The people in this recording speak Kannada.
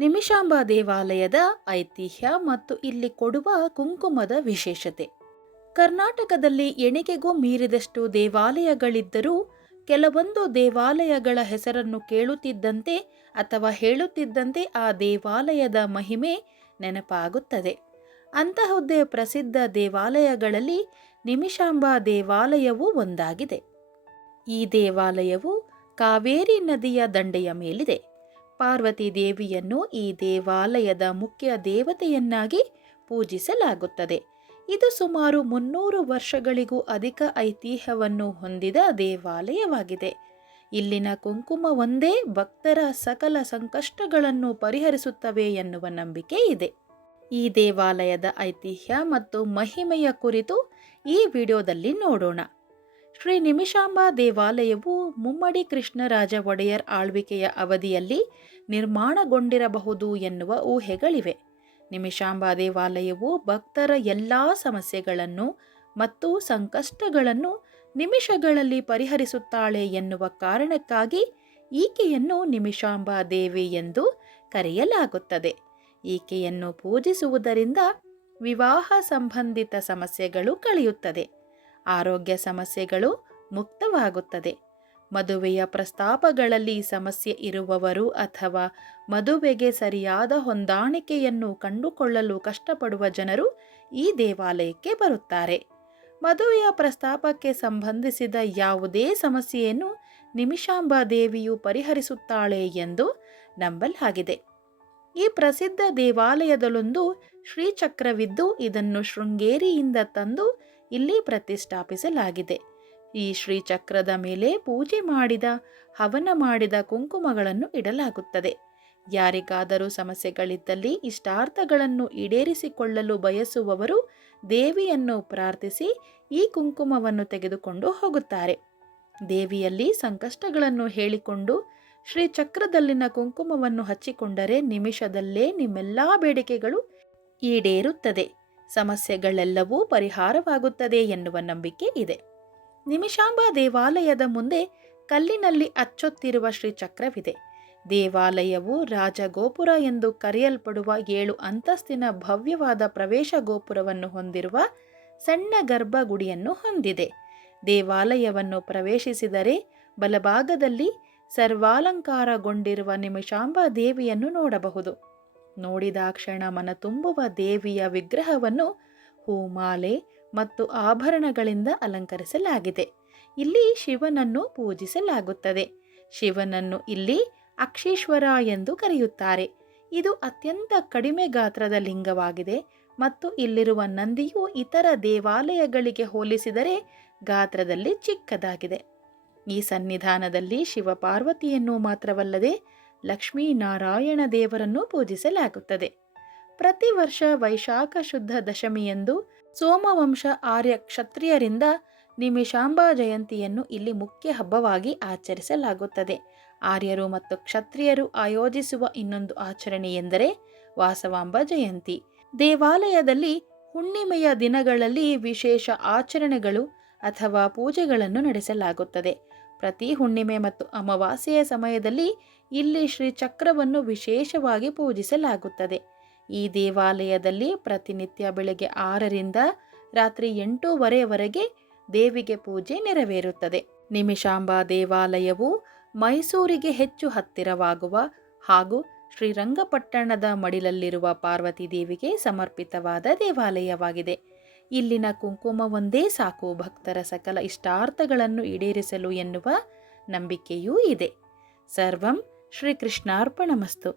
ನಿಮಿಷಾಂಬ ದೇವಾಲಯದ ಐತಿಹ್ಯ ಮತ್ತು ಇಲ್ಲಿ ಕೊಡುವ ಕುಂಕುಮದ ವಿಶೇಷತೆ. ಕರ್ನಾಟಕದಲ್ಲಿ ಎಣಿಕೆಗೂ ಮೀರಿದಷ್ಟು ದೇವಾಲಯಗಳಿದ್ದರೂ ಕೆಲವೊಂದು ದೇವಾಲಯಗಳ ಹೆಸರನ್ನು ಕೇಳುತ್ತಿದ್ದಂತೆ ಅಥವಾ ಹೇಳುತ್ತಿದ್ದಂತೆ ಆ ದೇವಾಲಯದ ಮಹಿಮೆ ನೆನಪಾಗುತ್ತದೆ. ಅಂತಹುದೇ ಪ್ರಸಿದ್ಧ ದೇವಾಲಯಗಳಲ್ಲಿ ನಿಮಿಷಾಂಬ ದೇವಾಲಯವೂ ಒಂದಾಗಿದೆ. ಈ ದೇವಾಲಯವು ಕಾವೇರಿ ನದಿಯ ದಂಡೆಯ ಮೇಲಿದೆ. ಪಾರ್ವತಿ ದೇವಿಯನ್ನು ಈ ದೇವಾಲಯದ ಮುಖ್ಯ ದೇವತೆಯನ್ನಾಗಿ ಪೂಜಿಸಲಾಗುತ್ತದೆ. ಇದು ಸುಮಾರು 300 ವರ್ಷಗಳಿಗೂ ಅಧಿಕ ಐತಿಹ್ಯವನ್ನು ಹೊಂದಿದ ದೇವಾಲಯವಾಗಿದೆ. ಇಲ್ಲಿನ ಕುಂಕುಮ ಒಂದೇ ಭಕ್ತರ ಸಕಲ ಸಂಕಷ್ಟಗಳನ್ನು ಪರಿಹರಿಸುತ್ತವೆ ಎನ್ನುವ ನಂಬಿಕೆ ಇದೆ. ಈ ದೇವಾಲಯದ ಐತಿಹ್ಯ ಮತ್ತು ಮಹಿಮೆಯ ಕುರಿತು ಈ ವಿಡಿಯೋದಲ್ಲಿ ನೋಡೋಣ. ಶ್ರೀ ನಿಮಿಷಾಂಬ ದೇವಾಲಯವು ಮುಮ್ಮಡಿ ಕೃಷ್ಣರಾಜ ಒಡೆಯರ್ ಆಳ್ವಿಕೆಯ ಅವಧಿಯಲ್ಲಿ ನಿರ್ಮಾಣಗೊಂಡಿರಬಹುದು ಎನ್ನುವ ಊಹೆಗಳಿವೆ. ನಿಮಿಷಾಂಬ ದೇವಾಲಯವು ಭಕ್ತರ ಎಲ್ಲ ಸಮಸ್ಯೆಗಳನ್ನು ಮತ್ತು ಸಂಕಷ್ಟಗಳನ್ನು ನಿಮಿಷಗಳಲ್ಲಿ ಪರಿಹರಿಸುತ್ತಾಳೆ ಎನ್ನುವ ಕಾರಣಕ್ಕಾಗಿ ಈಕೆಯನ್ನು ನಿಮಿಷಾಂಬ ದೇವಿ ಎಂದು ಕರೆಯಲಾಗುತ್ತದೆ. ಈಕೆಯನ್ನು ಪೂಜಿಸುವುದರಿಂದ ವಿವಾಹ ಸಂಬಂಧಿತ ಸಮಸ್ಯೆಗಳು ಕಳೆಯುತ್ತದೆ, ಆರೋಗ್ಯ ಸಮಸ್ಯೆಗಳು ಮುಕ್ತವಾಗುತ್ತದೆ. ಮದುವೆಯ ಪ್ರಸ್ತಾಪಗಳಲ್ಲಿ ಸಮಸ್ಯೆ ಇರುವವರು ಅಥವಾ ಮದುವೆಗೆ ಸರಿಯಾದ ಹೊಂದಾಣಿಕೆಯನ್ನು ಕಂಡುಕೊಳ್ಳಲು ಕಷ್ಟಪಡುವ ಜನರು ಈ ದೇವಾಲಯಕ್ಕೆ ಬರುತ್ತಾರೆ. ಮದುವೆಯ ಪ್ರಸ್ತಾಪಕ್ಕೆ ಸಂಬಂಧಿಸಿದ ಯಾವುದೇ ಸಮಸ್ಯೆಯನ್ನು ನಿಮಿಷಾಂಬ ದೇವಿಯು ಪರಿಹರಿಸುತ್ತಾಳೆ ಎಂದು ನಂಬಲಾಗಿದೆ. ಈ ಪ್ರಸಿದ್ಧ ದೇವಾಲಯದಲ್ಲೊಂದು ಶ್ರೀಚಕ್ರವಿದ್ದು ಇದನ್ನು ಶೃಂಗೇರಿಯಿಂದ ತಂದು ಇಲ್ಲಿ ಪ್ರತಿಷ್ಠಾಪಿಸಲಾಗಿದೆ. ಈ ಶ್ರೀಚಕ್ರದ ಮೇಲೆ ಪೂಜೆ ಮಾಡಿದ ಹವನ ಮಾಡಿದ ಕುಂಕುಮಗಳನ್ನು ಇಡಲಾಗುತ್ತದೆ. ಯಾರಿಗಾದರೂ ಸಮಸ್ಯೆಗಳಿದ್ದಲ್ಲಿ ಇಷ್ಟಾರ್ಥಗಳನ್ನು ಈಡೇರಿಸಿಕೊಳ್ಳಲು ಬಯಸುವವರು ದೇವಿಯನ್ನು ಪ್ರಾರ್ಥಿಸಿ ಈ ಕುಂಕುಮವನ್ನು ತೆಗೆದುಕೊಂಡು ಹೋಗುತ್ತಾರೆ. ದೇವಿಯಲ್ಲಿ ಸಂಕಷ್ಟಗಳನ್ನು ಹೇಳಿಕೊಂಡು ಶ್ರೀಚಕ್ರದಲ್ಲಿನ ಕುಂಕುಮವನ್ನು ಹಚ್ಚಿಕೊಂಡರೆ ನಿಮಿಷದಲ್ಲೇ ನಿಮ್ಮೆಲ್ಲ ಬೇಡಿಕೆಗಳು ಈಡೇರುತ್ತದೆ, ಸಮಸ್ಯೆಗಳೆಲ್ಲವೂ ಪರಿಹಾರವಾಗುತ್ತದೆ ಎನ್ನುವ ನಂಬಿಕೆ ಇದೆ. ನಿಮಿಷಾಂಬ ದೇವಾಲಯದ ಮುಂದೆ ಕಲ್ಲಿನಲ್ಲಿ ಅಚ್ಚೊತ್ತಿರುವ ಶ್ರೀಚಕ್ರವಿದೆ. ದೇವಾಲಯವು ರಾಜಗೋಪುರ ಎಂದು ಕರೆಯಲ್ಪಡುವ 7 ಅಂತಸ್ತಿನ ಭವ್ಯವಾದ ಪ್ರವೇಶ ಗೋಪುರವನ್ನು ಹೊಂದಿರುವ ಸಣ್ಣ ಗರ್ಭಗುಡಿಯನ್ನು ಹೊಂದಿದೆ. ದೇವಾಲಯವನ್ನು ಪ್ರವೇಶಿಸಿದರೆ ಬಲಭಾಗದಲ್ಲಿ ಸರ್ವಾಲಂಕಾರಗೊಂಡಿರುವ ನಿಮಿಷಾಂಬ ದೇವಿಯನ್ನು ನೋಡಬಹುದು. ನೋಡಿದಾಕ್ಷಣ ಮನ ತುಂಬುವ ದೇವಿಯ ವಿಗ್ರಹವನ್ನು ಹೂಮಾಲೆ ಮತ್ತು ಆಭರಣಗಳಿಂದ ಅಲಂಕರಿಸಲಾಗಿದೆ. ಇಲ್ಲಿ ಶಿವನನ್ನು ಪೂಜಿಸಲಾಗುತ್ತದೆ. ಶಿವನನ್ನು ಇಲ್ಲಿ ಅಕ್ಷೀಶ್ವರ ಎಂದು ಕರೆಯುತ್ತಾರೆ. ಇದು ಅತ್ಯಂತ ಕಡಿಮೆ ಗಾತ್ರದ ಲಿಂಗವಾಗಿದೆ ಮತ್ತು ಇಲ್ಲಿರುವ ನಂದಿಯು ಇತರ ದೇವಾಲಯಗಳಿಗೆ ಹೋಲಿಸಿದರೆ ಗಾತ್ರದಲ್ಲಿ ಚಿಕ್ಕದಾಗಿದೆ. ಈ ಸನ್ನಿಧಾನದಲ್ಲಿ ಶಿವಪಾರ್ವತಿಯನ್ನು ಮಾತ್ರವಲ್ಲದೆ ಲಕ್ಷ್ಮೀನಾರಾಯಣ ದೇವರನ್ನು ಪೂಜಿಸಲಾಗುತ್ತದೆ. ಪ್ರತಿ ವರ್ಷ ವೈಶಾಖ ಶುದ್ಧ ದಶಮಿಯಂದು ಸೋಮವಂಶ ಆರ್ಯ ಕ್ಷತ್ರಿಯರಿಂದ ನಿಮಿಷಾಂಬ ಜಯಂತಿಯನ್ನು ಇಲ್ಲಿ ಮುಖ್ಯ ಹಬ್ಬವಾಗಿ ಆಚರಿಸಲಾಗುತ್ತದೆ. ಆರ್ಯರು ಮತ್ತು ಕ್ಷತ್ರಿಯರು ಆಯೋಜಿಸುವ ಇನ್ನೊಂದು ಆಚರಣೆ ಎಂದರೆ ವಾಸವಾಂಬ ಜಯಂತಿ. ದೇವಾಲಯದಲ್ಲಿ ಹುಣ್ಣಿಮೆಯ ದಿನಗಳಲ್ಲಿ ವಿಶೇಷ ಆಚರಣೆಗಳು ಅಥವಾ ಪೂಜೆಗಳನ್ನು ನಡೆಸಲಾಗುತ್ತದೆ. ಪ್ರತಿ ಹುಣ್ಣಿಮೆ ಮತ್ತು ಅಮಾವಾಸ್ಯೆಯ ಸಮಯದಲ್ಲಿ ಇಲ್ಲಿ ಶ್ರೀಚಕ್ರವನ್ನು ವಿಶೇಷವಾಗಿ ಪೂಜಿಸಲಾಗುತ್ತದೆ. ಈ ದೇವಾಲಯದಲ್ಲಿ ಪ್ರತಿನಿತ್ಯ ಬೆಳಗ್ಗೆ 6ರಿಂದ ರಾತ್ರಿ 8:30ವರೆಗೆ ದೇವಿಗೆ ಪೂಜೆ ನೆರವೇರುತ್ತದೆ. ನಿಮಿಷಾಂಬ ದೇವಾಲಯವು ಮೈಸೂರಿಗೆ ಹೆಚ್ಚು ಹತ್ತಿರವಾಗುವ ಹಾಗೂ ಶ್ರೀರಂಗಪಟ್ಟಣದ ಮಡಿಲಲ್ಲಿರುವ ಪಾರ್ವತಿ ದೇವಿಗೆ ಸಮರ್ಪಿತವಾದ ದೇವಾಲಯವಾಗಿದೆ. ಇಲ್ಲಿನ ಕುಂಕುಮ ಒಂದೇ ಸಾಕು ಭಕ್ತರ ಸಕಲ ಇಷ್ಟಾರ್ಥಗಳನ್ನು ಈಡೇರಿಸಲು ಎನ್ನುವ ನಂಬಿಕೆಯೂ ಇದೆ. ಸರ್ವಂ ಶ್ರೀಕೃಷ್ಣಾರ್ಪಣಮಸ್ತು.